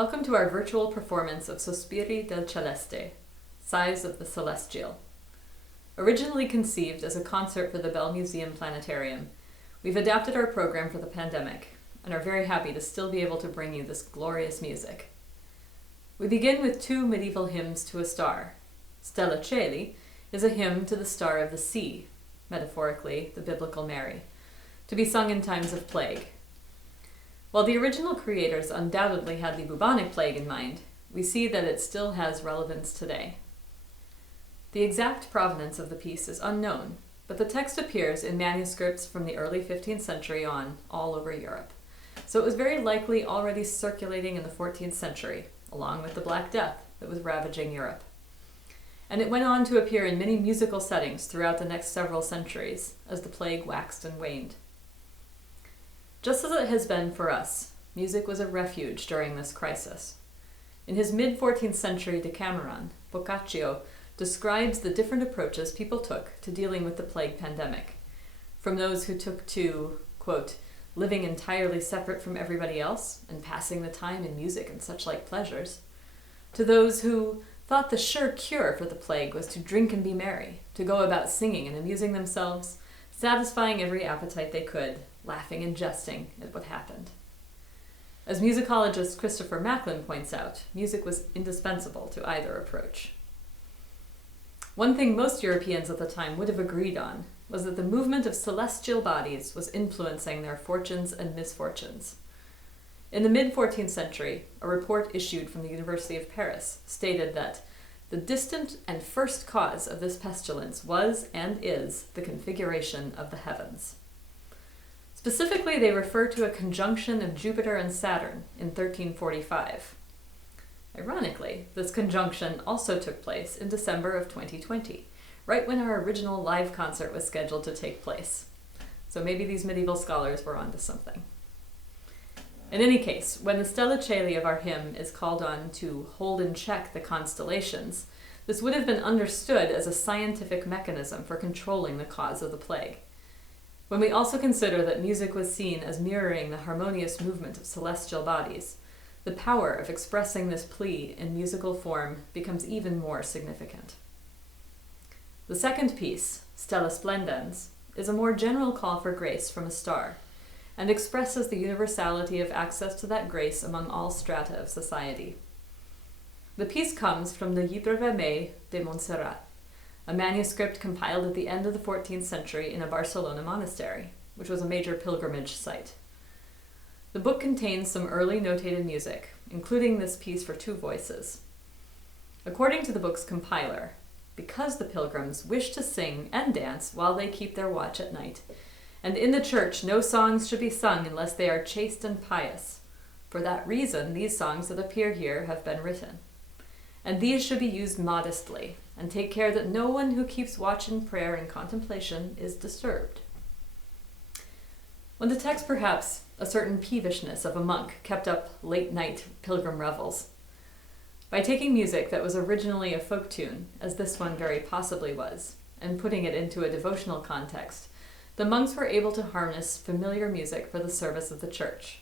Welcome to our virtual performance of Sospiri del Celeste, Sighs of the Celestial. Originally conceived as a concert for the Bell Museum Planetarium, we've adapted our program for the pandemic and are very happy to still be able to bring you this glorious music. We begin with two medieval hymns to a star. Stella Coeli is a hymn to the star of the sea, metaphorically the biblical Mary, to be sung in times of plague. While the original creators undoubtedly had the bubonic plague in mind, we see that it still has relevance today. The exact provenance of the piece is unknown, but the text appears in manuscripts from the early 15th century on all over Europe, so it was very likely already circulating in the 14th century, along with the Black Death that was ravaging Europe. And it went on to appear in many musical settings throughout the next several centuries, as the plague waxed and waned. Just as it has been for us, music was a refuge during this crisis. In his mid-14th century Decameron, Boccaccio describes the different approaches people took to dealing with the plague pandemic, from those who took to, quote, living entirely separate from everybody else and passing the time in music and such like pleasures, to those who thought the sure cure for the plague was to drink and be merry, to go about singing and amusing themselves, satisfying every appetite they could, laughing and jesting at what happened. As musicologist Christopher Macklin points out, music was indispensable to either approach. One thing most Europeans at the time would have agreed on was that the movement of celestial bodies was influencing their fortunes and misfortunes. In the mid-14th century, a report issued from the University of Paris stated that the distant and first cause of this pestilence was and is the configuration of the heavens. Specifically, they refer to a conjunction of Jupiter and Saturn in 1345. Ironically, this conjunction also took place in December of 2020, right when our original live concert was scheduled to take place. So maybe these medieval scholars were onto something. In any case, when the Stella Coeli of our hymn is called on to hold in check the constellations, this would have been understood as a scientific mechanism for controlling the cause of the plague. When we also consider that music was seen as mirroring the harmonious movement of celestial bodies, the power of expressing this plea in musical form becomes even more significant. The second piece, Stella Splendens, is a more general call for grace from a star, and expresses the universality of access to that grace among all strata of society. The piece comes from the Llibre Vermell de Montserrat, a manuscript compiled at the end of the 14th century in a Barcelona monastery, which was a major pilgrimage site. The book contains some early notated music, including this piece for two voices. According to the book's compiler, because the pilgrims wish to sing and dance while they keep their watch at night, and in the church no songs should be sung unless they are chaste and pious. For that reason, these songs that appear here have been written. And these should be used modestly, and take care that no one who keeps watch in prayer and contemplation is disturbed. When the text perhaps a certain peevishness of a monk kept up late-night pilgrim revels. By taking music that was originally a folk tune, as this one very possibly was, and putting it into a devotional context, the monks were able to harness familiar music for the service of the church,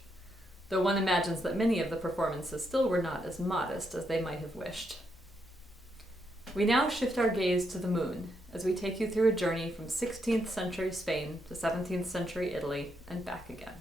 though one imagines that many of the performances still were not as modest as they might have wished. We now shift our gaze to the moon as we take you through a journey from 16th century Spain to 17th century Italy and back again.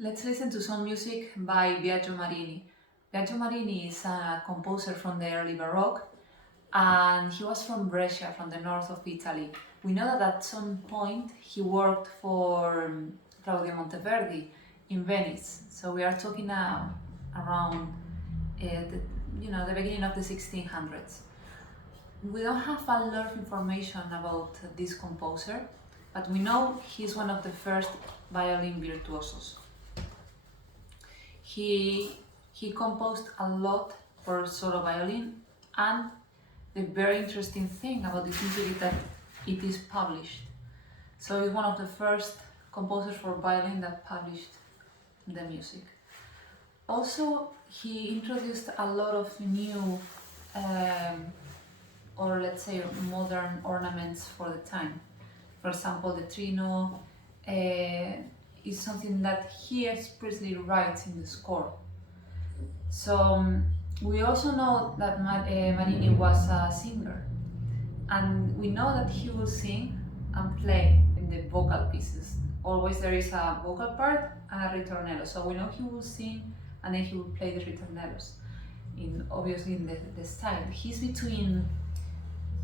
Let's listen to some music by Biagio Marini. Biagio Marini is a composer from the early Baroque, and he was from Brescia, from the north of Italy. We know that at some point he worked for Claudio Monteverdi in Venice. So we are talking around the beginning of the 1600s. We don't have a lot of information about this composer, but we know he's one of the first violin virtuosos. He composed a lot for solo violin, and the very interesting thing about this music is that it is published. So he's one of the first composers for violin that published the music. Also, he introduced a lot of new, or let's say modern ornaments for the time. For example, the trino is something that he expressly writes in the score. So we also know that Marini was a singer, and we know that he will sing and play in the vocal pieces. Always there is a vocal part and a ritornello. So we know he will sing and then he will play the ritornellos. Obviously in the style. He's between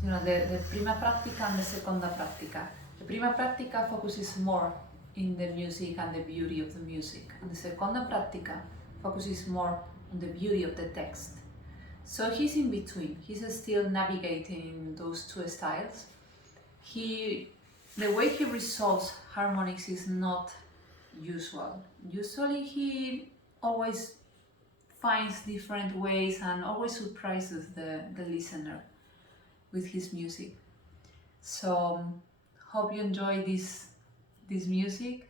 the prima pratica and the seconda pratica. The prima pratica focuses more in the music and the beauty of the music. And the seconda pratica focuses more on the beauty of the text. So he's in between. He's still navigating those two styles. The way he resolves harmonics is not usual. Usually he always finds different ways and always surprises the listener with his music. So hope you enjoy this music.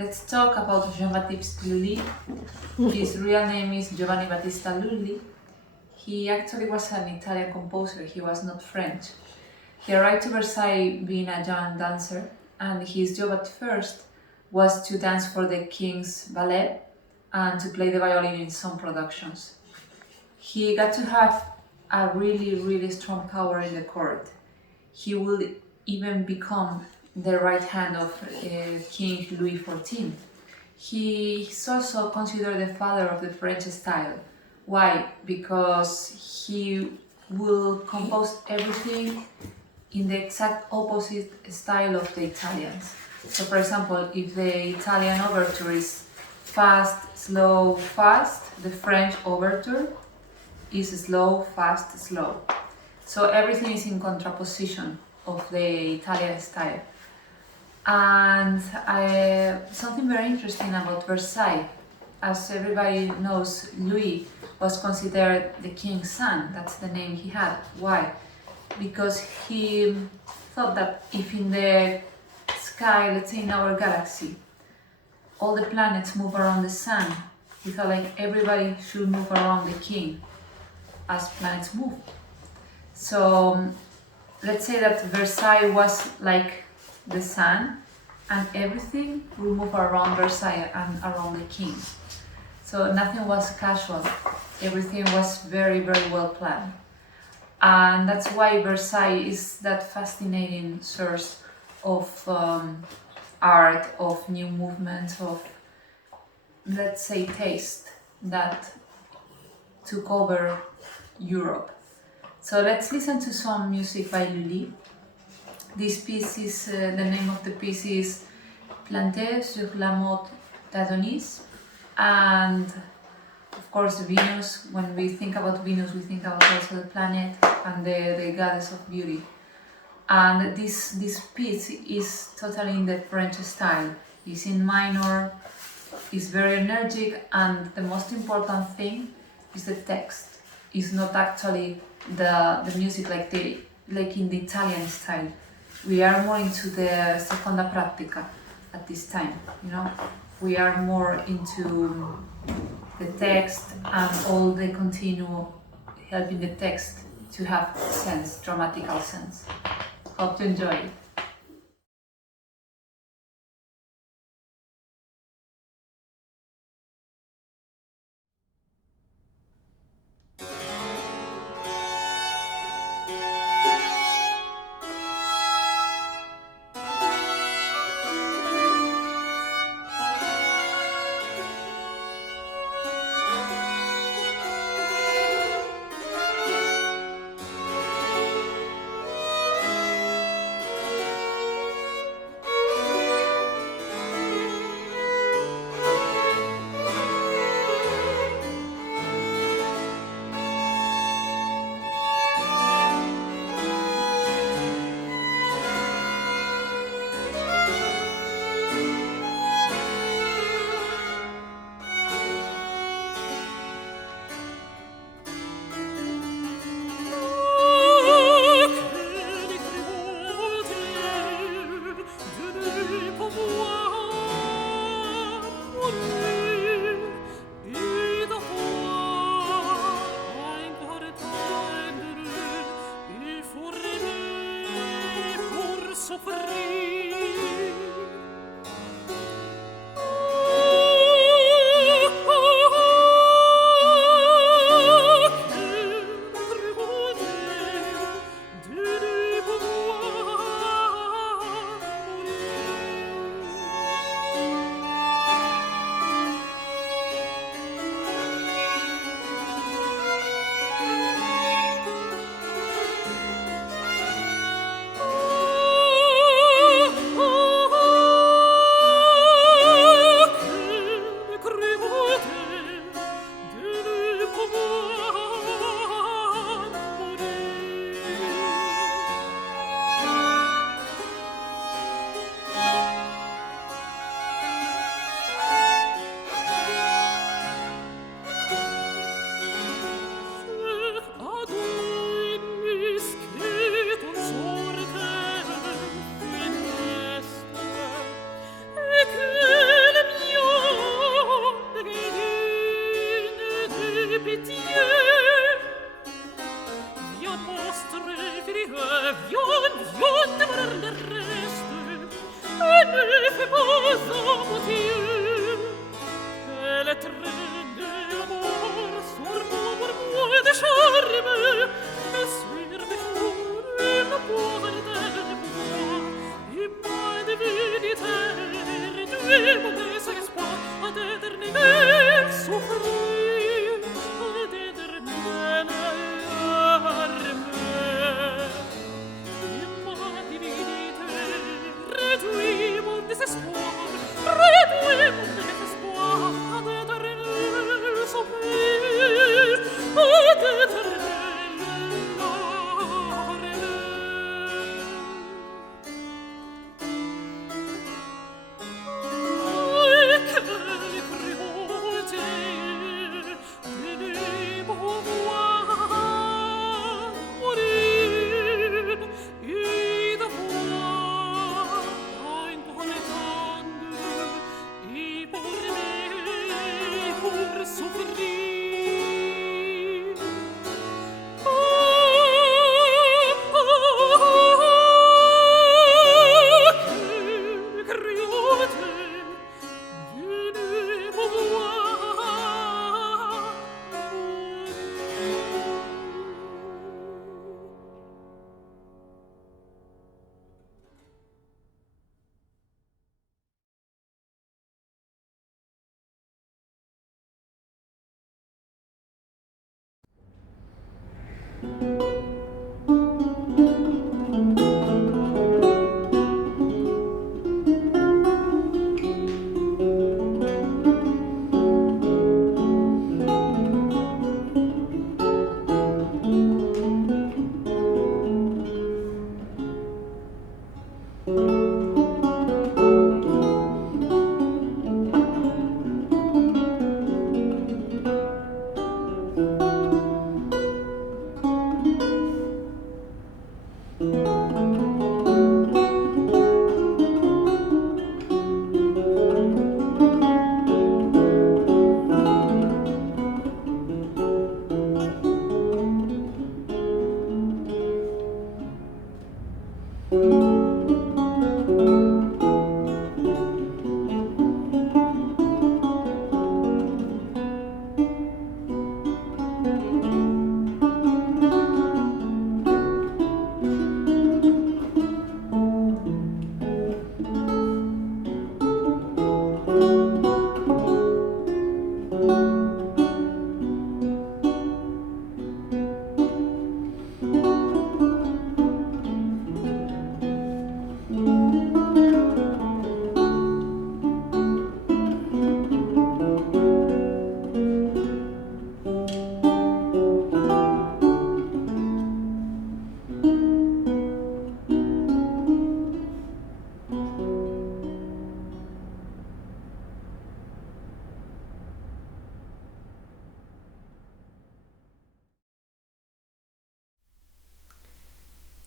let's talk about Jean-Baptiste Lully. His real name is Giovanni Battista Lully. He actually was an Italian composer, he was not French. He arrived to Versailles being a young dancer, and his job at first was to dance for the king's ballet and to play the violin in some productions. He got to have a really strong power in the court. He will even become the right hand of King Louis XIV. He is also considered the father of the French style. Why? Because he will compose everything in the exact opposite style of the Italians. So for example, if the Italian overture is fast, slow, fast, the French overture is slow, fast, slow. So everything is in contraposition of the Italian style. And something very interesting about Versailles, as everybody knows, Louis was considered the king's son. That's the name he had. Why? Because he thought that if in the sky, let's say in our galaxy, all the planets move around the sun, he thought like everybody should move around the king as planets move. So let's say that Versailles was like the sun, and everything will move around Versailles and around the king. So nothing was casual, everything was very well planned. And that's why Versailles is that fascinating source of art, of new movements, of, let's say, taste that took over Europe. So let's listen to some music by Lully. This piece is, the name of the piece is Planté sur la mode d'Adonis. And of course, Venus, when we think about Venus, we think about also the planet and the goddess of beauty. And this piece is totally in the French style. It's in minor, it's very energetic, and the most important thing is the text. It's not actually the music like in the Italian style. We are more into the seconda pratica at this time, you know. We are more into the text and all the continue helping the text to have sense, dramatical sense. Hope to enjoy it.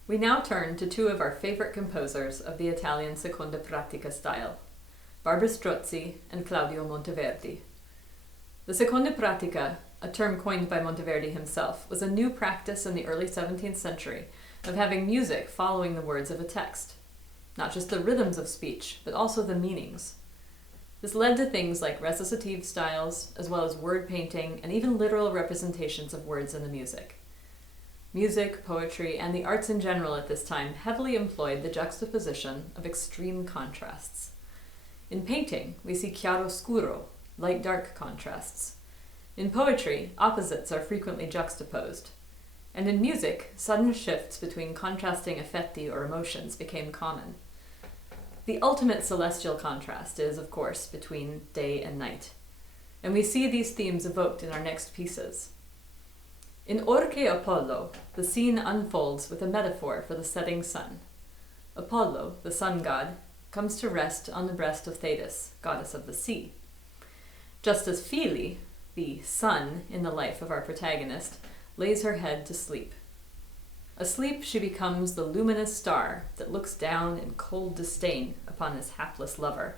We now turn to two of our favorite composers of the Italian seconda pratica style, Barbara Strozzi and Claudio Monteverdi. The seconda pratica, a term coined by Monteverdi himself, was a new practice in the early 17th century of having music following the words of a text. Not just the rhythms of speech, but also the meanings. This led to things like recitative styles, as well as word painting, and even literal representations of words in the music. Music, poetry, and the arts in general at this time heavily employed the juxtaposition of extreme contrasts. In painting, we see chiaro-scuro, light-dark contrasts. In poetry, opposites are frequently juxtaposed. And in music, sudden shifts between contrasting effetti or emotions became common. The ultimate celestial contrast is, of course, between day and night. And we see these themes evoked in our next pieces. In Orche Apollo, the scene unfolds with a metaphor for the setting sun. Apollo, the sun god, comes to rest on the breast of Thetis, goddess of the sea. Just as Phyle, the sun in the life of our protagonist, lays her head to sleep. Asleep, she becomes the luminous star that looks down in cold disdain upon his hapless lover.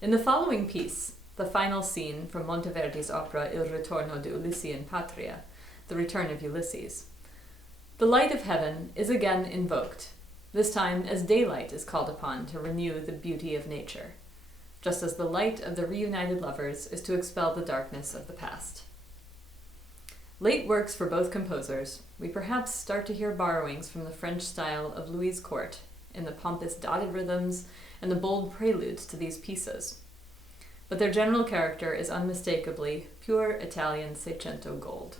In the following piece, the final scene from Monteverdi's opera Il ritorno di Ulisse in Patria, The Return of Ulysses, the light of heaven is again invoked, this time as daylight is called upon to renew the beauty of nature, just as the light of the reunited lovers is to expel the darkness of the past. Late works for both composers, we perhaps start to hear borrowings from the French style of Louis' court in the pompous dotted rhythms and the bold preludes to these pieces. But their general character is unmistakably pure Italian Seicento gold.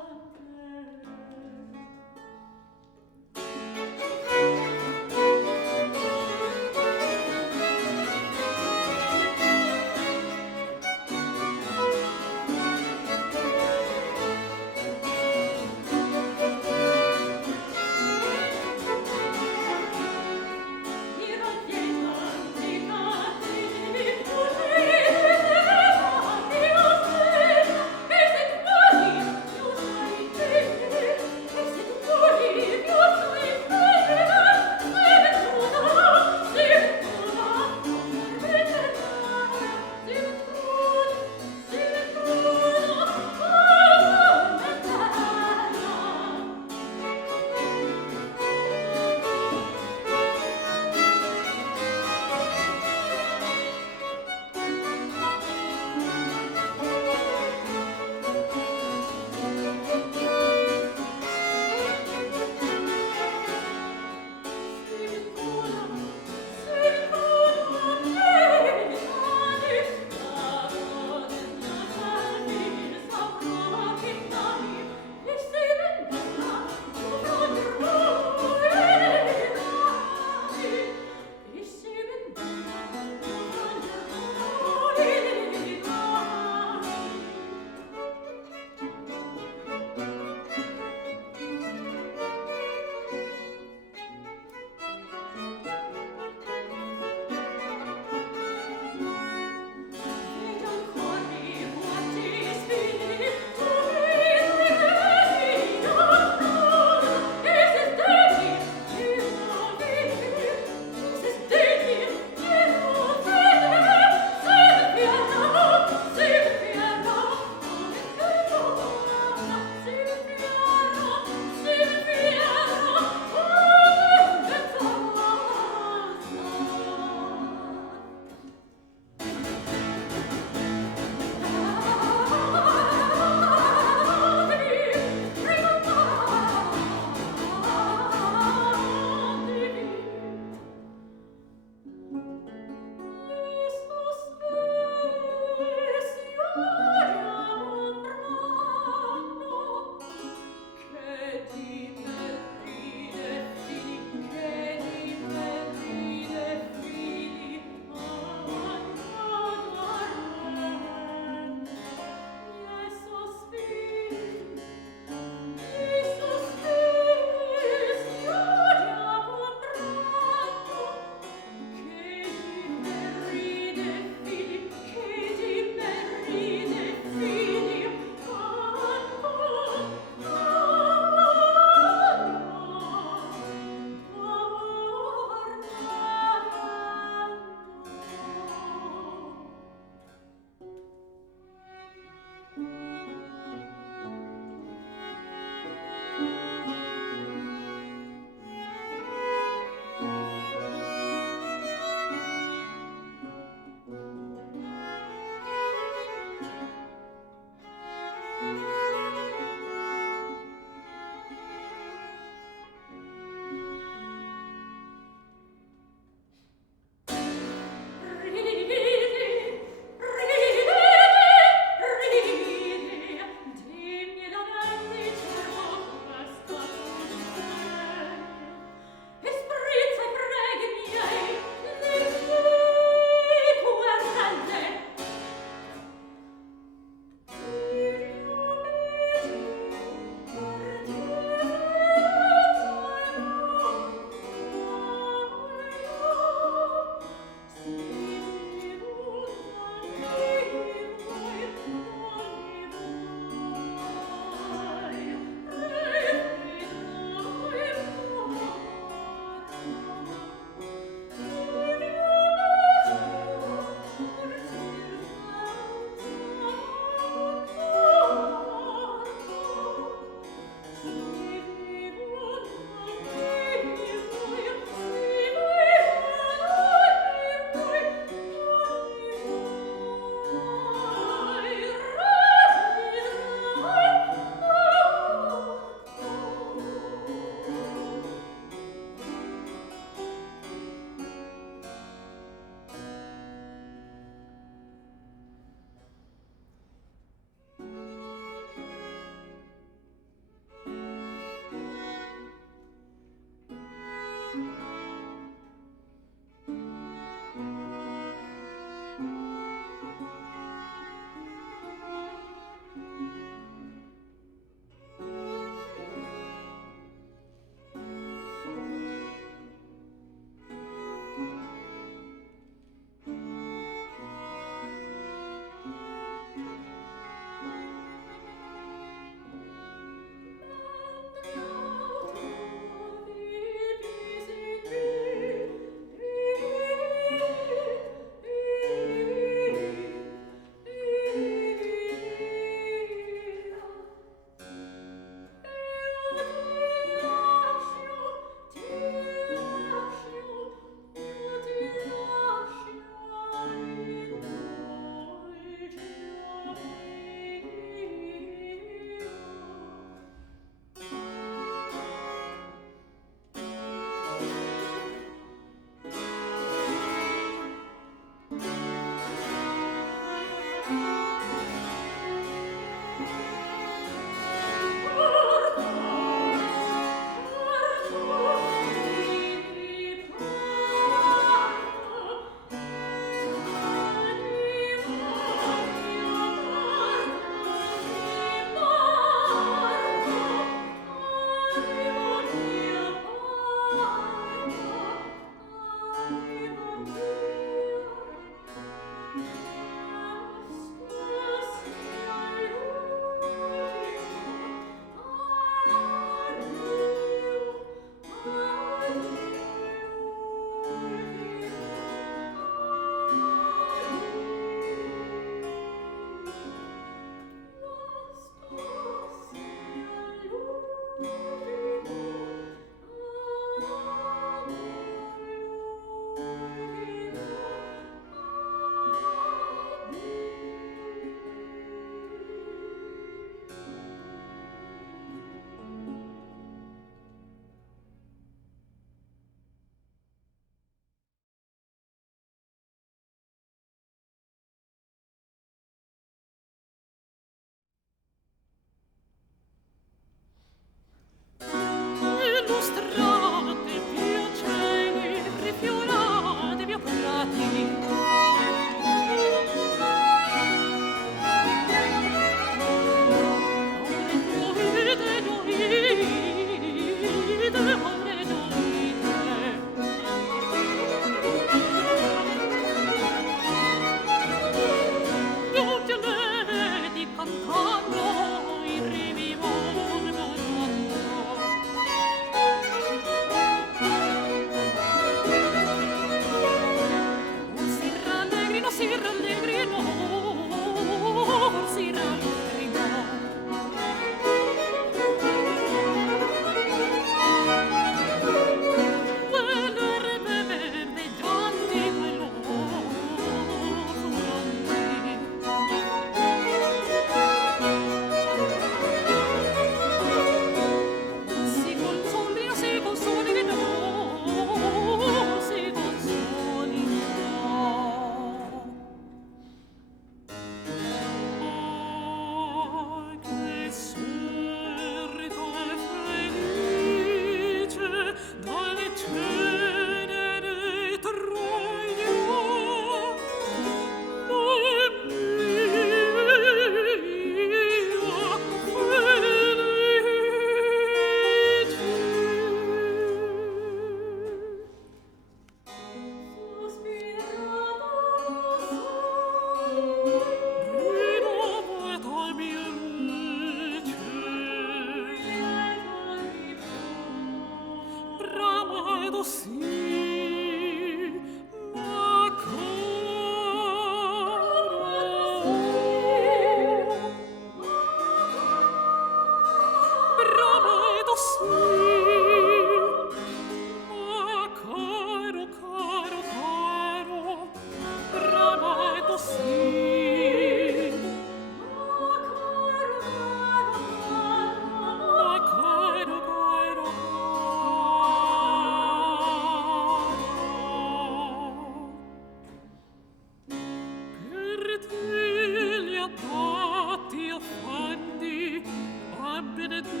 Benedetto